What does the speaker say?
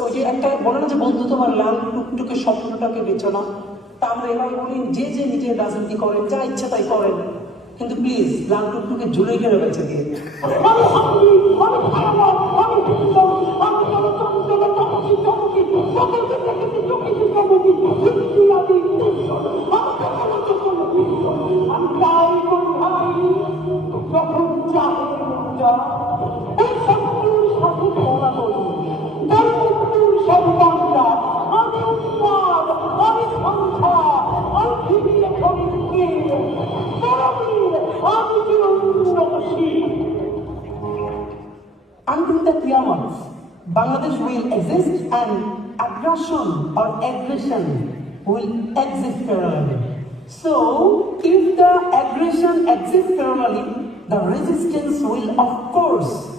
ওই যে একটা বলে না যে বন্ধু তোমার লাল টুকটুকে স্বপ্নটাকে বেচো না, তা আমরা এভাবে বলি যে যে নিজের রাজনীতি করেন, যা ইচ্ছা তাই করেন, কিন্তু প্লিজ লাল টুকটুকে ঝুলে গেলে বেঁচে দিয়ে Until the Qiyamah, Bangladesh will exist and aggression or aggression will exist parallelly. So, if the aggression exists parallelly, the resistance will of course